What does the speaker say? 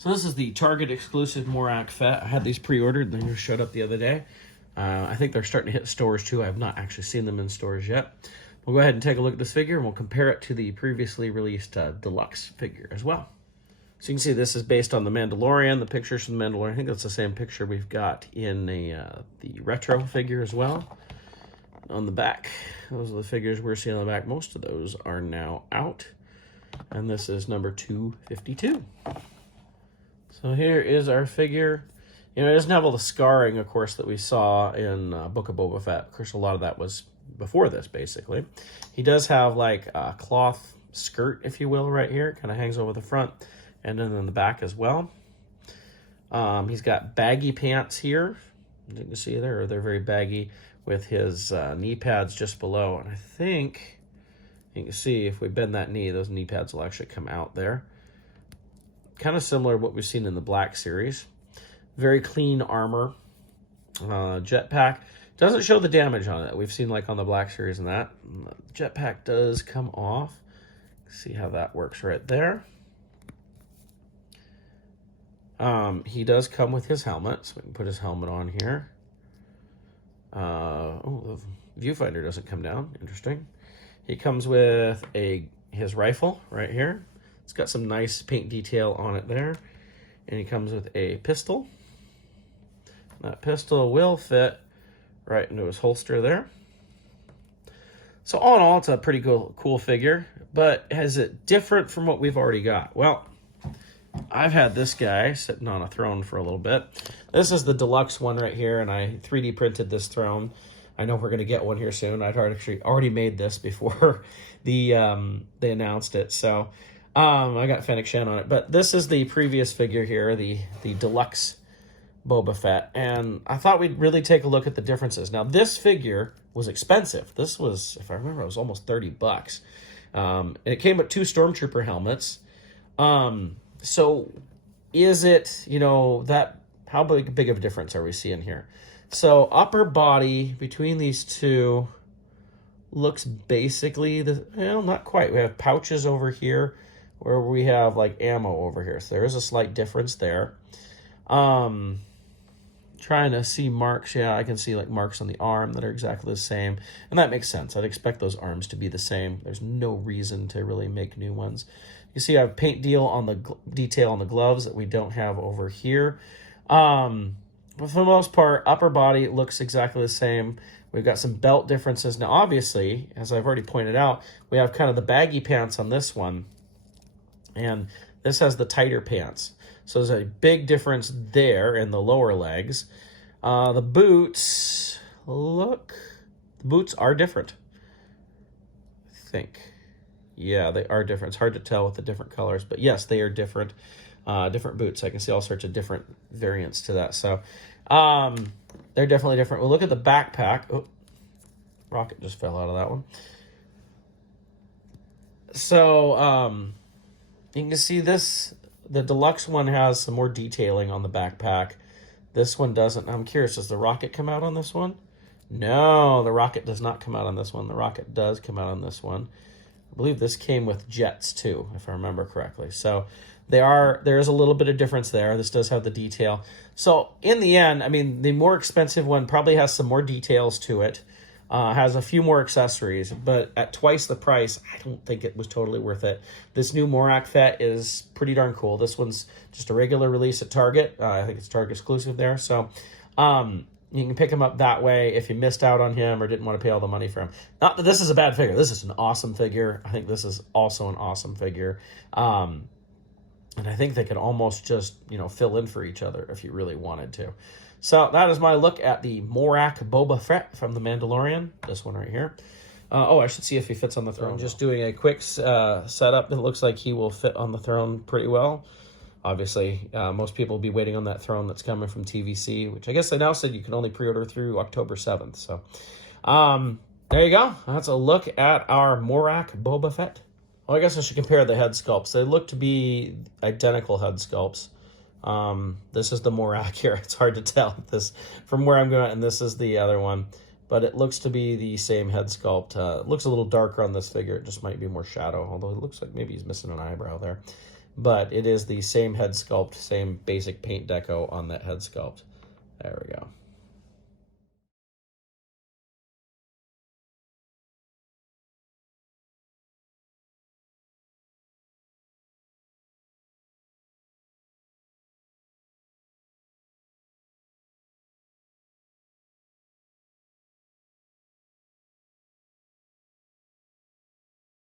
So this is the Target exclusive Morak Fett. I had these pre-ordered, they just showed up the other day. I think they're starting to hit stores too. I have not actually seen them in stores yet. We'll go ahead and take a look at this figure and we'll compare it to the previously released deluxe figure as well. So you can see this is based on the Mandalorian, the pictures from the Mandalorian. I think that's the same picture we've got in the retro figure as well. On the back, those are the figures we're seeing on the back. Most of those are now out. And this is number 252. So here is our figure. You know, it doesn't have all the scarring, of course, that we saw in Book of Boba Fett. Of course, a lot of that was before this, basically. He does have, like, a cloth skirt, if you will, right here. It kind of hangs over the front and then in the back as well. He's got baggy pants here. As you can see there, they're very baggy with his knee pads just below. And I think you can see if we bend that knee, those knee pads will actually come out there. Kind of similar to what we've seen in the Black series. Very clean armor. Jetpack. Doesn't show the damage on it. We've seen like on the Black series and that. Jetpack does come off. See how that works right there. He does come with his helmet, so we can put his helmet on here. Oh, the viewfinder doesn't come down. Interesting. He comes with his rifle right here. It's got some nice paint detail on it there. And he comes with a pistol. That pistol will fit right into his holster there. So all in all, it's a pretty cool figure. But is it different from what we've already got? Well, I've had this guy sitting on a throne for a little bit. This is the deluxe one right here, and I 3D printed this throne. I know we're going to get one here soon. I'd actually already made this before they announced it. So I got Fennec Shen on it. But this is the previous figure here, the deluxe Boba Fett. And I thought we'd really take a look at the differences. Now, this figure was expensive. This was, if I remember, it was almost $30. And it came with 2 Stormtrooper helmets. So is it, you know, how big of a difference are we seeing here? So upper body between these two looks basically not quite. We have pouches over here where we have like ammo over here. So there is a slight difference there. Trying to see marks. Yeah, I can see like marks on the arm that are exactly the same. And that makes sense. I'd expect those arms to be the same. There's no reason to really make new ones. You see I have paint detail on the gloves that we don't have over here. But for the most part, upper body looks exactly the same. We've got some belt differences. Now, obviously, as I've already pointed out, we have kind of the baggy pants on this one. And this has the tighter pants. So there's a big difference there in the lower legs. The boots, the boots are different, I think. Yeah, they are different. It's hard to tell with the different colors, but yes, they are different. Different boots. I can see all sorts of different variants to that. So they're definitely different. We'll look at the backpack. Oh, rocket just fell out of that one. So you can see this. The deluxe one has some more detailing on the backpack. This one doesn't. I'm curious, does the rocket come out on this one? No, the rocket does not come out on this one. The rocket does come out on this one. I believe this came with jets too, if I remember correctly. So there is a little bit of difference there. This does have the detail. So in the end, I mean, the more expensive one probably has some more details to it. Has a few more accessories, but at twice the price, I don't think it was totally worth it. This new Morak Fett is pretty darn cool. This one's just a regular release at Target. I think it's Target exclusive there. So you can pick him up that way if you missed out on him or didn't want to pay all the money for him. Not that this is a bad figure. This is an awesome figure. I think this is also an awesome figure. And I think they could almost just, fill in for each other if you really wanted to. So that is my look at the Morak Boba Fett from The Mandalorian. This one right here. I should see if he fits on the throne. Just doing a quick setup. It looks like he will fit on the throne pretty well. Obviously, most people will be waiting on that throne that's coming from TVC, which I guess they now said you can only pre-order through October 7th. So there you go. That's a look at our Morak Boba Fett. Well, I guess I should compare the head sculpts. They look to be identical head sculpts. This is the Morak here. It's hard to tell this from where I'm going, and this is the other one. But it looks to be the same head sculpt. It looks a little darker on this figure. It just might be more shadow, although it looks like maybe he's missing an eyebrow there. but it is the same head sculpt, same basic paint deco on that head sculpt. There we go.